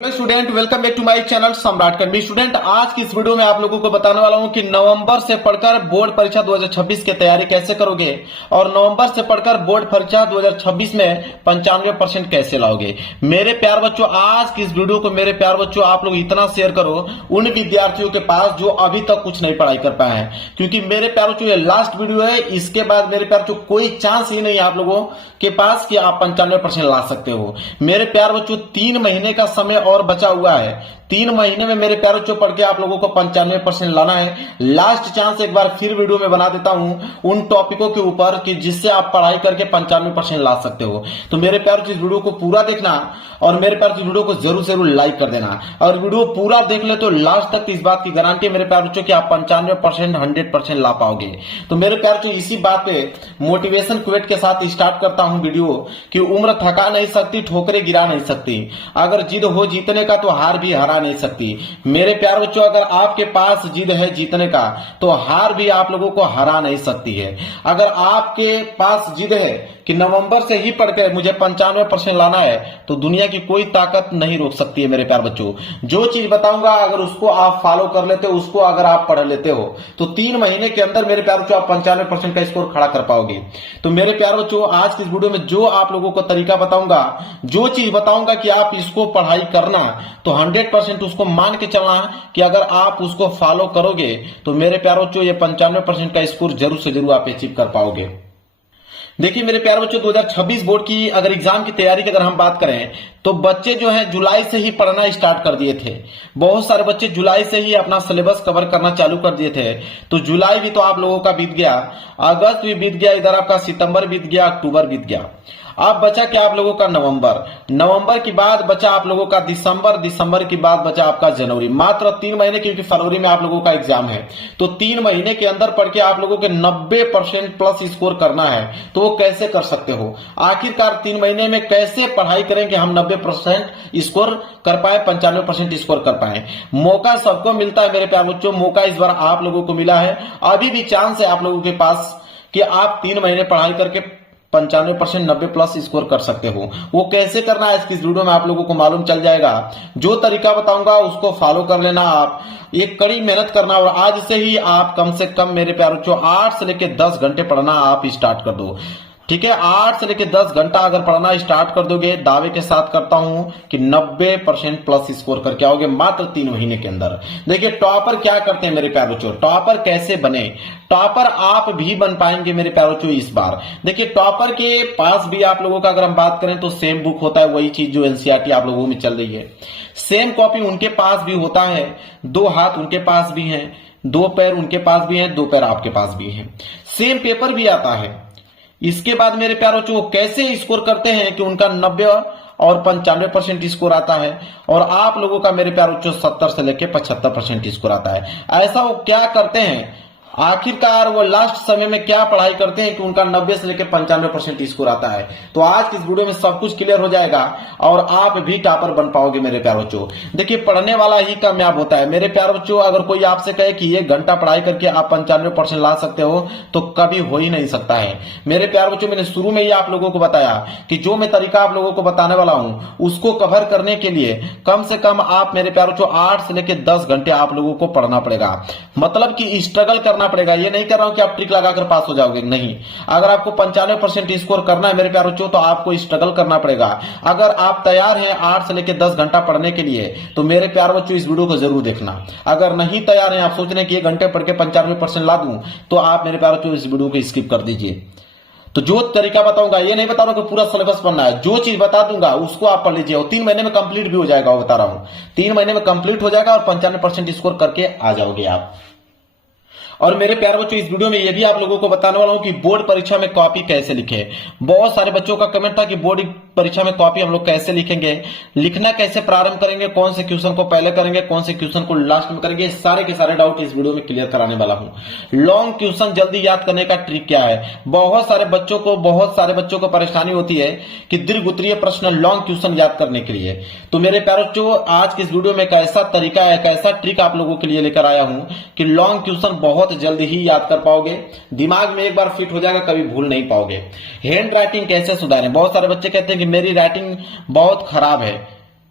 Student welcome back to my channel Samrat academy. Student आज की इस वीडियो में आप लोगों को बताने वाला हूं कि नवंबर से पढ़कर बोर्ड परीक्षा 2026 की तैयारी कैसे करोगे और नवंबर से पढ़कर बोर्ड परीक्षा 2026 में 95% कैसे लाओगे। मेरे प्यार बच्चों, आज की इस वीडियो को मेरे प्यार बच्चों आप लोग इतना शेयर करो उन विद्यार्थियों के पास जो अभी तक कुछ नहीं पढ़ाई कर पाए हैं, क्योंकि मेरे प्यार बच्चों ये लास्ट वीडियो है। इसके बाद मेरे प्यार बच्चों कोई चांस ही नहीं है आप लोगों के पास कि आप 95% ला सकते हो। मेरे प्यार बच्चों 3 महीने का समय और बचा हुआ है। 3 महीने में मेरे प्यारे बच्चों पढ़ के आप लोगों को 95% लाना है। लास्ट चांस एक बार फिर वीडियो में बना देता हूं उन टॉपिकों के ऊपर कि जिससे आप पढ़ाई करके 95% ला सकते हो। तो मेरे प्यारे बच्चों इस वीडियो को पूरा देखना और मेरे प्यारे बच्चों वीडियो को जरूर जरूर लाइक कर देना। और वीडियो पूरा देख ले तो लास्ट तक इस बात की गारंटी है मेरे प्यारे बच्चों कि आप 95% 100% ला पाओगे। तो मेरे प्यारे बच्चों इसी बात पे मोटिवेशन क्वेट के साथ स्टार्ट करता हूं वीडियो कि उम्र थका नहीं सकती, ठोकरें गिरा नहीं सकती। अगर जिद हो जीतने का तो हार भी हरा नहीं सकती। मेरे प्यार बच्चों अगर आपके पास जिद है जीतने का तो हार भी आप लोगों को हरा नहीं सकती है। अगर आपके पास जिद है कि नवंबर से ही पढ़ के मुझे 95% लाना है तो दुनिया की कोई ताकत नहीं रोक सकती है। मेरे प्यार बच्चों जो चीज बताऊंगा अगर उसको आप फॉलो कर लेते हो, उसको अगर आप पढ़ लेते हो तो 3 महीने के अंदर मेरे प्यार बच्चों आप 95% का स्कोर खड़ा कर पाओगे। तो मेरे प्यार बच्चों आज की इस वीडियो में जो आप लोगों को तरीका बताऊंगा, जो चीज बताऊंगा कि आप इसको पढ़ाई करना तो 100% उसको मान के चलना कि अगर आप उसको फॉलो करोगे तो मेरे प्यार बच्चों ये 95% का स्कोर जरूर से जरूर आप अचीव कर पाओगे। देखिए मेरे प्यारे बच्चों 2026 बोर्ड की अगर एग्जाम की तैयारी की अगर हम बात करें तो बच्चे जो है जुलाई से ही पढ़ना स्टार्ट कर दिए थे। बहुत सारे बच्चे जुलाई से ही अपना सिलेबस कवर करना चालू कर दिए थे। तो जुलाई भी तो आप लोगों का बीत गया, अगस्त भी बीत गया, इधर आपका सितंबर बीत गया, अक्टूबर बीत गया। अब बचा क्या आप लोगों का नवंबर के बाद बचा आप लोगों का दिसंबर के बाद बचा आपका जनवरी। मात्र 3 महीने, क्योंकि फरवरी में आप लोगों का एग्जाम है। तो 3 महीने के अंदर पढ़ के आप लोगों के 90% प्लस स्कोर करना है। तो वो कैसे कर सकते हो? आखिरकार 3 महीने में कैसे पढ़ाई करें कि हम 90% स्कोर कर पाए, 95% स्कोर कर पाए। मौका सबको मिलता है मेरे प्यारे बच्चों, मौका इस बार आप लोगों को मिला है। अभी भी चांस है आप लोगों के पास कि आप 3 महीने पढ़ाई करके 95% 90 प्लस स्कोर कर सकते हो। वो कैसे करना है इसकी वीडियो में आप लोगों को मालूम चल जाएगा। जो तरीका बताऊंगा उसको फॉलो कर लेना। आप एक कड़ी मेहनत करना और आज से ही आप कम से कम मेरे प्यारे बच्चों 8 से लेकर 10 घंटे पढ़ना आप स्टार्ट कर दो। ठीक है, 8 से लेकर 10 घंटा अगर पढ़ना स्टार्ट कर दोगे, दावे के साथ करता हूं कि 90% प्लस स्कोर करके आओगे मात्र 3 महीने के अंदर। देखिए टॉपर क्या करते हैं मेरे प्यारे बच्चों, टॉपर कैसे बने? टॉपर आप भी बन पाएंगे मेरे प्यारे बच्चों इस बार। देखिए टॉपर के पास भी आप लोगों का अगर हम बात करें तो सेम बुक होता है, वही चीज जो एनसीईआरटी आप लोगों में चल रही है। सेम कॉपी उनके पास भी होता है, 2 हाथ उनके पास भी हैं, 2 पैर उनके पास भी हैं, 2 पैर आपके पास भी हैं। सेम पेपर भी आता है। इसके बाद मेरे प्यारे बच्चों कैसे स्कोर करते हैं कि उनका 90 और 95% स्कोर आता है और आप लोगों का मेरे प्यारे बच्चों 70 से लेकर 75% स्कोर आता है। ऐसा वो क्या करते हैं? आखिरकार वो लास्ट समय में क्या पढ़ाई करते हैं कि उनका 90 से लेकर 95% स्कोर आता है। तो आज की इस वीडियो में सब कुछ क्लियर हो जाएगा और आप भी टॉपर बन पाओगे मेरे प्यारे बच्चों। देखिए पढ़ने वाला ही कामयाब होता है मेरे प्यारे बच्चों। अगर कोई आपसे कहे कि 1 घंटा पढ़ाई करके आप 95% ला सकते हो तो कभी हो ही नहीं सकता है मेरे प्यारे बच्चों। मैंने शुरू में ही आप लोगों को बताया कि जो मैं तरीका आप लोगों को बताने वाला हूं उसको कवर करने के लिए कम से कम आप मेरे प्यारे बच्चों 8 से लेकर 10 घंटे आप लोगों को पढ़ना पड़ेगा। मतलब कि स्ट्रगल करना पड़ेगा। ये नहीं कर रहा हूं कि आप ट्रिक लगाकर पास हो जाओगे, नहीं। अगर आपको 95% स्कोर करना है मेरे प्यारे बच्चों तो आपको स्ट्रगल करना पड़ेगा। अगर आप तैयार हैं 8 से लेकर 10 घंटा पढ़ने के लिए तो मेरे प्यारे बच्चों इस वीडियो को जरूर देखना। अगर नहीं तैयार हैं, आप सोच रहे हैं कि 1 घंटे पढ़ के 95% ला दूं, तो आप मेरे प्यारे बच्चों इस वीडियो को स्किप कर दीजिए। तो जो तरीका बताऊंगा ये नहीं बता रहा हूं कि पूरा सिलेबस पढ़ना है, जो चीज बता दूंगा उसको आप पढ़ लीजिए और 3 महीने में कंप्लीट भी हो जाएगा। वो बता रहा हूं 3 महीने में कंप्लीट हो जाएगा और 95% स्कोर करके आ जाओगे आप। और मेरे प्यारे बच्चों इस वीडियो में ये भी आप लोगों को बताने वाला हूं कि बोर्ड परीक्षा में कॉपी कैसे लिखे। बहुत सारे बच्चों का कमेंट था कि बोर्ड परीक्षा में कॉपी हम लोग कैसे लिखेंगे, लिखना कैसे प्रारंभ करेंगे, कौन से क्वेश्चन को पहले करेंगे, कौन से क्वेश्चन को लास्ट में करेंगे, सारे के सारे डाउट इस वीडियो में क्लियर कराने वाला हूं। लॉन्ग क्वेश्चन जल्दी याद करने का ट्रिक क्या है? बहुत सारे बच्चों को परेशानी होती है कि दीर्घ उत्तरीय प्रश्न लॉन्ग क्वेश्चन याद करने के लिए। तो मेरे प्यारे बच्चों आज की इस वीडियो में एक ऐसा तरीका है, एक ऐसा ट्रिक आप लोगों के लिए लेकर आया हूं कि लॉन्ग क्वेश्चन बहुत जल्दी ही याद कर पाओगे, दिमाग में एक बार फिट हो जाएगा, कभी भूल नहीं पाओगे। हैंड राइटिंग कैसे सुधारें? बहुत सारे बच्चे कहते हैं कि मेरी राइटिंग बहुत खराब है,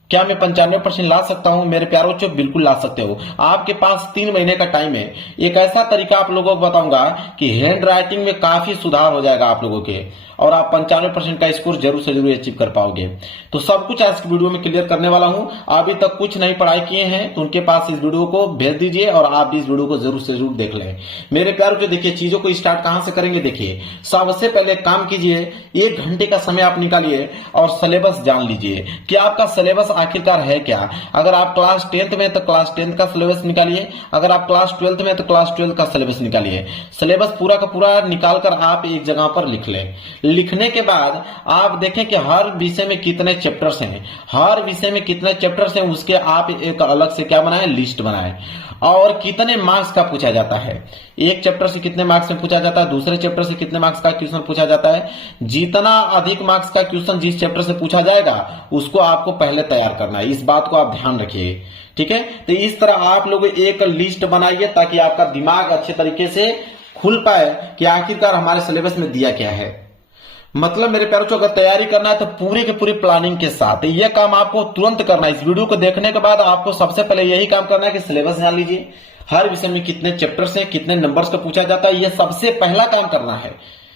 क्या मैं 95% ला सकता हूं? मेरे प्यारे बच्चों बिल्कुल ला सकते हो। आपके पास 3 महीने का टाइम है। एक ऐसा तरीका आप लोगों को बताऊंगा कि हैंड राइटिंग में काफी सुधार हो जाएगा आप लोगों के, और आप 95% का स्कोर जरूर से जरूर अचीव कर पाओगे। तो सब कुछ आज की वीडियो में क्लियर करने वाला हूं। अभी तक कुछ नहीं पढ़ाई किए हैं तो उनके पास इस वीडियो को भेज दीजिए और आप भी इस वीडियो को जरूर से जरूर देख लें। मेरे प्यारे जो देखिए, चीजों को स्टार्ट कहां से करेंगे। देखिए, सबसे पहले काम कीजिए, 1 घंटे का समय आप निकालिए और सिलेबस जान लीजिए कि आपका सिलेबस आखिरकार है क्या। अगर आप क्लास 10th में तो क्लास 10th का सिलेबस निकालिए, अगर आप क्लास 12th में तो क्लास 12th का सिलेबस निकालिए। सिलेबस पूरा का पूरा निकालकर आप एक जगह पर लिख लें। लिखने के बाद आप देखें कि हर विषय में कितने चैप्टर्स हैं, हर विषय में कितने चैप्टर्स हैं, उसके आप एक अलग से क्या बनाएं, लिस्ट बनाएं। और कितने मार्क्स का पूछा जाता है, एक चैप्टर से कितने मार्क्स में पूछा जाता है, दूसरे चैप्टर से कितने मार्क्स का क्वेश्चन पूछा जाता है। जितना अधिक मार्क्स का क्वेश्चन जिस चैप्टर से पूछा जाएगा उसको आपको पहले तैयार करना है। इस बात को आप ध्यान रखिए, ठीक है। तो इस तरह आप लोग एक लिस्ट बनाइए ताकि आपका दिमाग अच्छे तरीके से खुल पाए कि आखिरकार हमारे सिलेबस में दिया क्या है। मतलब मेरे प्यारों को अगर तैयारी करना है तो पूरी की पूरी प्लानिंग के साथ यह काम आपको तुरंत करना है। इस वीडियो को देखने के बाद आपको सबसे पहले यही काम करना है कि सिलेबस जान लीजिए, हर विषय में कितने चैप्टर्स हैं, कितने नंबर्स का पूछा जाता है, यह सबसे पहला काम करना है।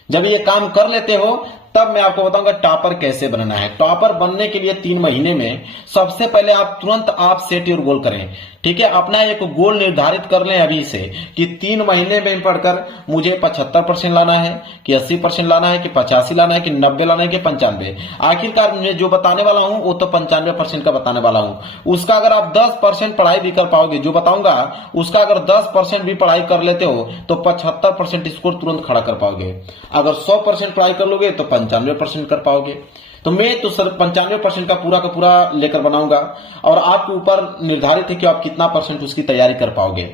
जब ये काम कर लेते हो तब मैं आपको बताऊंगा टॉपर कैसे बनना है। टॉपर बनने के लिए 3 महीने में सबसे पहले आप तुरंत आप सेट योर गोल करें, ठीक है। अपना एक गोल निर्धारित कर लें अभी से कि 3 महीने में पढ़कर मुझे 75% लाना है कि 80% लाना है कि 85 लाना है कि 90 लाना है कि 95। आखिरकार मैं जो बताने वाला हूं वो तो 95% का बताने वाला हूं। उसका अगर आप 10% पढ़ाई भी कर पाओगे, जो बताऊंगा उसका अगर 10% भी पढ़ाई कर लेते हो तो 75% स्कोर तुरंत खड़ा कर पाओगे। अगर 100% पढ़ाई कर लोगे तो 95% कर पाओगे। तो मैं तो सर 95% का पूरा लेकर बनाऊंगा और आपके ऊपर निर्धारित है कि आप कितना परसेंट उसकी तैयारी कर पाओगे।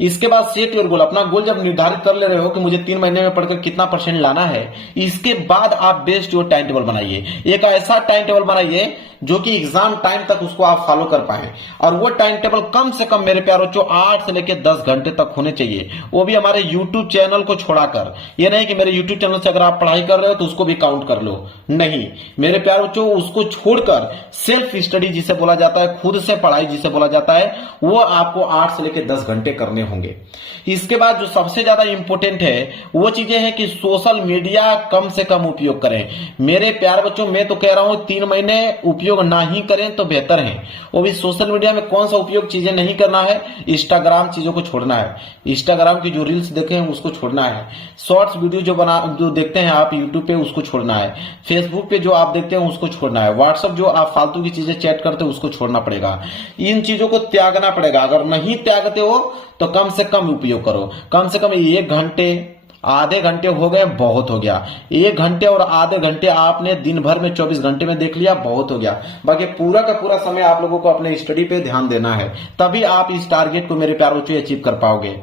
इसके बाद सेट योर गोल, अपना गोल जब निर्धारित कर ले रहे हो कि मुझे 3 महीने में पढ़कर कितना परसेंट लाना है, इसके बाद आप बेस्ट योर टाइम टेबल बनाइए। एक ऐसा टाइम टेबल बनाइए जो कि एग्जाम टाइम तक उसको आप फॉलो कर पाए, और वो टाइम टेबल कम से कम मेरे प्यारों जो 8 से लेकर 10 घंटे तक होने चाहिए, वो भी हमारे यूट्यूब चैनल को छोड़ाकर। ये नहीं कि मेरे यूट्यूब चैनल से अगर आप पढ़ाई कर रहे हो तो उसको भी काउंट कर लो, नहीं मेरे प्यारों जो उसको छोड़कर सेल्फ स्टडी जिसे बोला जाता है, खुद से पढ़ाई जिसे बोला जाता है, वो आपको 8 से लेकर 10 घंटे करने होंगे। इसके बाद जो सबसे ज्यादा इंपॉर्टेंट है वो चीजें हैं कि सोशल मीडिया कम से कम उपयोग करें। मेरे प्यारे बच्चों मैं तो कह रहा हूं 3 महीने उपयोग ना ही करें तो बेहतर है। वो भी सोशल मीडिया में कौन सा उपयोग चीजें नहीं करना है, इंस्टाग्राम चीजों को छोड़ना है। इंस्टाग्राम की जो रील्स देखे हैं उसको छोड़ना है। शॉर्ट्स वीडियो जो देखते हैं आप यूट्यूब पे उसको छोड़ना है। फेसबुक पे जो आप देखते हैं उसको छोड़ना है। व्हाट्सएप जो आप फालतू की चीजें चैट करते हो उसको छोड़ना पड़ेगा। इन चीजों को त्यागना पड़ेगा। अगर नहीं त्यागते हो तो कम से कम उपयोग करो। कम से कम 1 घंटे, आधे घंटे हो गए बहुत हो गया। 1 घंटे और आधे घंटे आपने दिन भर में 24 घंटे में देख लिया, बहुत हो गया। बाकी पूरा का पूरा समय आप लोगों को अपने स्टडी पे ध्यान देना है, तभी आप इस टारगेट को मेरे प्यारे बच्चों अचीव कर पाओगे।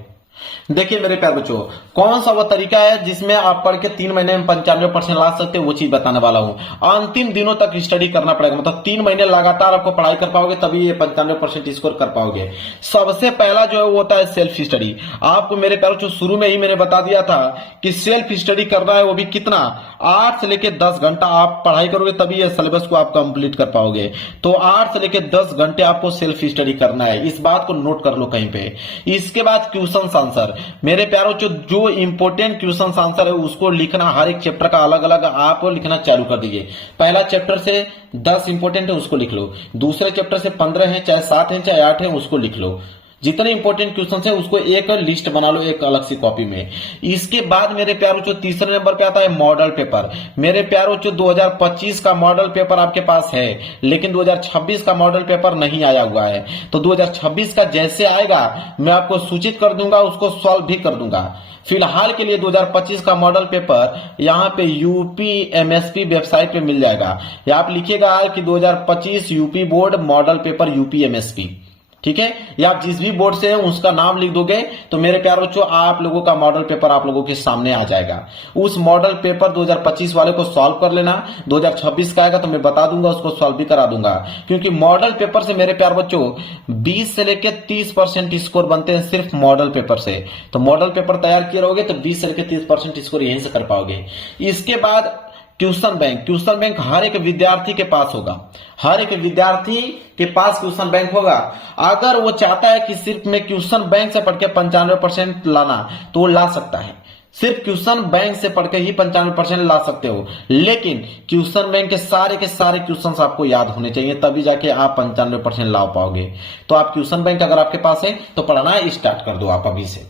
देखिए मेरे प्यारे बच्चों, कौन सा वो तरीका है जिसमें आप पढ़ के 3 महीने में 95% ला सकते हो, वो चीज बताने वाला हूं। अंतिम दिनों तक स्टडी करना पड़ेगा, मतलब 3 महीने लगातार आपको पढ़ाई कर पाओगे तभी ये 95% स्कोर कर पाओगे। सबसे पहला जो है वो होता है सेल्फ स्टडी। आपको मेरे प्यारे बच्चों शुरू में ही मैंने बता दिया था कि सेल्फ स्टडी करना है, वो भी कितना, 8 से लेकर 10 घंटा आप पढ़ाई करोगे तभी ये सिलेबस को आप कंप्लीट कर पाओगे। तो 8 से लेकर 10 घंटे आपको सेल्फ स्टडी करना है, इस बात को नोट कर लो कहीं पे। इसके बाद क्वेश्चन आंसर, मेरे प्यारों जो इंपॉर्टेंट क्वेश्चन आंसर है उसको लिखना, हर एक चैप्टर का अलग अलग आप लिखना चालू कर दीजिए। पहला चैप्टर से 10 इंपॉर्टेंट है उसको लिख लो, दूसरे चैप्टर से 15 है, चाहे 7 है चाहे 8 है, उसको लिख लो। जितने इंपॉर्टेंट क्वेश्चन है उसको एक लिस्ट बना लो एक अलग सी कॉपी में। इसके बाद मेरे प्यारों जो तीसरे नंबर पे आता है मॉडल पेपर। मेरे प्यारों जो 2025 का मॉडल पेपर आपके पास है, लेकिन 2026 का मॉडल पेपर नहीं आया हुआ है, तो 2026 का जैसे आएगा मैं आपको सूचित कर दूंगा, उसको सॉल्व भी कर दूंगा। फिलहाल के लिए 2025 का मॉडल पेपर यहाँ पे यूपी एमएसपी वेबसाइट पे मिल जाएगा। आप लिखिएगा कि 2025 UP board model paper UP MSP, ठीक है। या आप जिस भी बोर्ड से है उसका नाम लिख दोगे तो मेरे प्यारे बच्चों आप लोगों का मॉडल पेपर आप लोगों के सामने आ जाएगा। उस मॉडल पेपर 2025 वाले को सॉल्व कर लेना। 2026 का आएगा तो मैं बता दूंगा, उसको सॉल्व भी करा दूंगा, क्योंकि मॉडल पेपर से मेरे प्यारे बच्चों 20 से लेकर 30% स्कोर बनते हैं सिर्फ मॉडल पेपर से। तो मॉडल पेपर तैयार किए रहोगे तो 20 से लेकर 30% स्कोर यहीं से कर पाओगे। इसके बाद ट्यूशन बैंक हर एक विद्यार्थी के पास होगा, हर एक विद्यार्थी के पास ट्यूशन बैंक होगा। अगर वो चाहता है कि सिर्फ मैं ट्यूशन बैंक से पढ़ के 95% लाना, तो वो ला सकता है, सिर्फ ट्यूशन बैंक से पढ़ के ही 95% ला सकते हो। लेकिन ट्यूशन बैंक के सारे ट्यूशन आपको याद होने चाहिए, तभी जाके आप 95% ला पाओगे। तो आप ट्यूशन बैंक अगर आपके पास है तो पढ़ना स्टार्ट कर दो आप अभी से।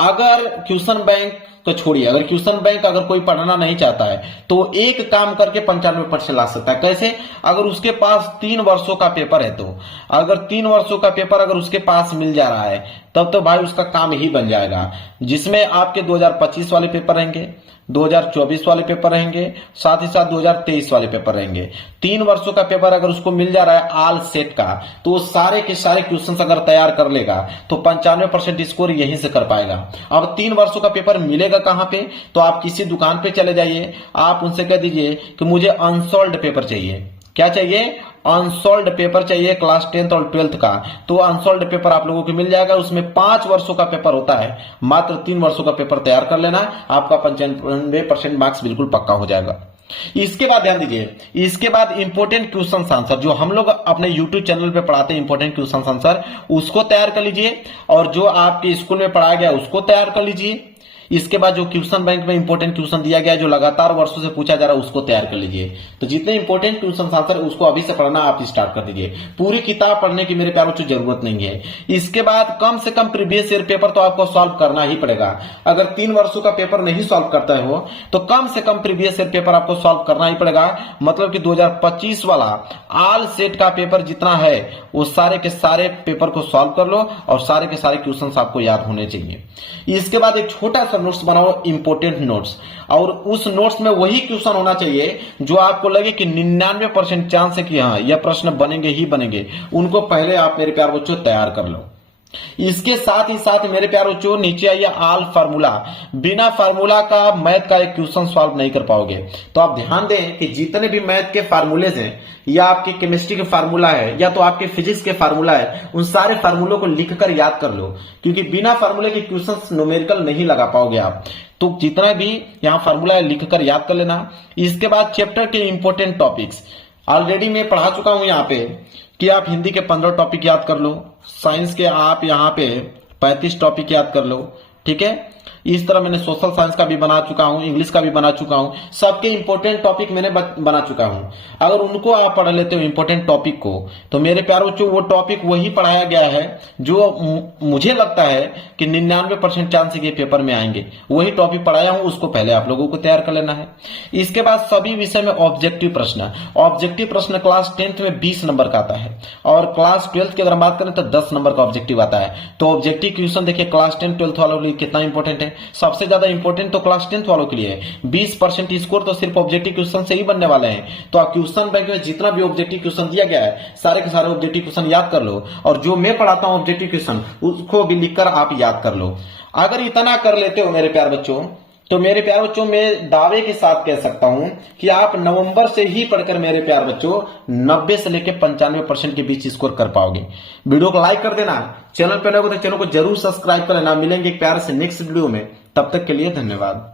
अगर ट्यूशन बैंक तो छोड़िए, अगर ट्यूशन बैंक अगर कोई पढ़ना नहीं चाहता है तो एक काम करके 95% ला सकता है। कैसे? अगर उसके पास 3 वर्षों का पेपर है, तो अगर 3 वर्षों का पेपर अगर उसके पास मिल जा रहा है, तब तो भाई उसका काम ही बन जाएगा, जिसमें आपके 2025 वाले पेपर रहेंगे, 2024 वाले पेपर रहेंगे, साथ ही साथ 2023 वाले पेपर रहेंगे। 3 वर्षों का पेपर अगर उसको मिल जा रहा है आल सेट का, तो वो सारे के सारे क्वेश्चंस अगर तैयार कर लेगा तो 95% स्कोर यहीं से कर पाएगा। अब 3 वर्षों का पेपर मिलेगा कहां पे? तो आप किसी दुकान पे चले जाइए, आप उनसे कह दीजिए कि मुझे अनसॉल्व्ड पेपर चाहिए। क्या चाहिए? अनसॉल्व्ड पेपर चाहिए, क्लास 10th और 12th का। तो अनसॉल्व्ड पेपर आप लोगों को मिल जाएगा। उसमें 5 वर्षों का पेपर होता है, मात्र 3 वर्षों का पेपर तैयार कर लेना, आपका 95% मार्क्स बिल्कुल पक्का हो जाएगा। इसके बाद ध्यान दीजिए, इसके बाद इंपोर्टेंट क्वेश्चन आंसर जो हम लोग अपने यूट्यूब चैनल पे पढ़ाते हैं, इंपोर्टेंट क्वेश्चन आंसर, उसको तैयार कर लीजिए, और जो आपके स्कूल में पढ़ाया गया उसको तैयार कर लीजिए। इसके बाद जो क्वेश्चन बैंक में इंपोर्टेंट क्वेश्चन दिया गया है, जो लगातार वर्षों से पूछा जा रहा है, उसको तैयार कर लीजिए। तो जितने इंपोर्टेंट क्वेश्चन आंसर उसको अभी से पढ़ना आप स्टार्ट कर दीजिए। पूरी किताब पढ़ने की मेरे प्यारों को जरूरत नहीं है। इसके बाद कम से कम प्रीवियस ईयर पेपर तो आपको सॉल्व करना ही पड़ेगा। अगर 3 वर्षों का पेपर नहीं सॉल्व करते हो तो कम से कम प्रीवियस ईयर पेपर आपको सॉल्व करना ही पड़ेगा। मतलब कि 2025 वाला ऑल सेट का पेपर जितना है वो सारे के सारे पेपर को सॉल्व कर लो, और सारे के सारे क्वेश्चन आपको याद होने चाहिए। इसके बाद एक छोटा सा नोट्स बनाओ, इंपोर्टेंट नोट्स, और उस नोट्स में वही क्वेश्चन होना चाहिए जो आपको लगे कि 99% चांस है कि हाँ यह प्रश्न बनेंगे ही बनेंगे। उनको पहले आप मेरे प्यार बच्चों तैयार कर लो। इसके साथ ही साथ मेरे प्यारे बच्चों नीचे आइए, ऑल फार्मूला। बिना फार्मूला का मैथ का एक क्वेश्चन सॉल्व नहीं कर पाओगे। तो आप ध्यान दें कि जितने भी मैथ के फार्मूलेज हैं, या आपकी केमिस्ट्री के फार्मूला है, या तो आपके फिजिक्स के फार्मूला है, उन सारे फार्मूलों को लिखकर याद कर लो, क्योंकि बिना फार्मूले के क्वेश्चन न्यूमेरिकल नहीं लगा पाओगे आप। तो जितना भी यहाँ फार्मूला है लिखकर याद कर लेना। इसके बाद चैप्टर के इंपोर्टेंट टॉपिक्स ऑलरेडी मैं पढ़ा चुका हूं यहाँ पे, कि आप हिंदी के 15 टॉपिक याद कर लो, साइंस के आप यहाँ पे 35 टॉपिक याद कर लो, ठीक है। इस तरह मैंने सोशल साइंस का भी बना चुका हूं, इंग्लिश का भी बना चुका हूं, सबके इंपॉर्टेंट टॉपिक मैंने बना चुका हूं। अगर उनको आप पढ़ लेते हो इंपॉर्टेंट टॉपिक को, तो मेरे प्यारों बच्चों वो टॉपिक वही पढ़ाया गया है जो मुझे लगता है कि 99% चांस ये पेपर में आएंगे, वही टॉपिक पढ़ाया हूं, उसको पहले आप लोगों को तैयार कर लेना है। इसके बाद सभी विषय में ऑब्जेक्टिव प्रश्न, ऑब्जेक्टिव प्रश्न क्लास 10th में 20 नंबर का आता है, और क्लास 12th की अगर बात करें तो 10 नंबर का ऑब्जेक्टिव आता है। तो ऑब्जेक्टिव क्वेश्चन देखिए क्लास 10 12th वालों के लिए कितना इंपॉर्टेंट है। सबसे ज्यादा इंपॉर्टेंट तो क्लास 10th वालों के लिए है। 20% स्कोर तो सिर्फ ऑब्जेक्टिव क्वेश्चन से ही बनने वाले हैं। तो आप क्वेश्चन बैंक में जितना भी ऑब्जेक्टिव क्वेश्चन दिया गया है, सारे के सारे ऑब्जेक्टिव क्वेश्चन याद कर लो, और जो मैं पढ़ाता हूं ऑब्जेक्टिव क्वेश्चन उसको भी लिखकर आप याद कर लो। अगर इतना कर लेते हो मेरे प्यार बच्चों, तो मेरे प्यार बच्चों मैं दावे के साथ कह सकता हूं कि आप नवंबर से ही पढ़कर मेरे प्यार बच्चों 90 से लेकर 95% के बीच स्कोर कर पाओगे। वीडियो को लाइक कर देना, चैनल पर नए हो तो चैनल को जरूर सब्सक्राइब कर लेना। मिलेंगे एक प्यार से नेक्स्ट वीडियो में, तब तक के लिए धन्यवाद।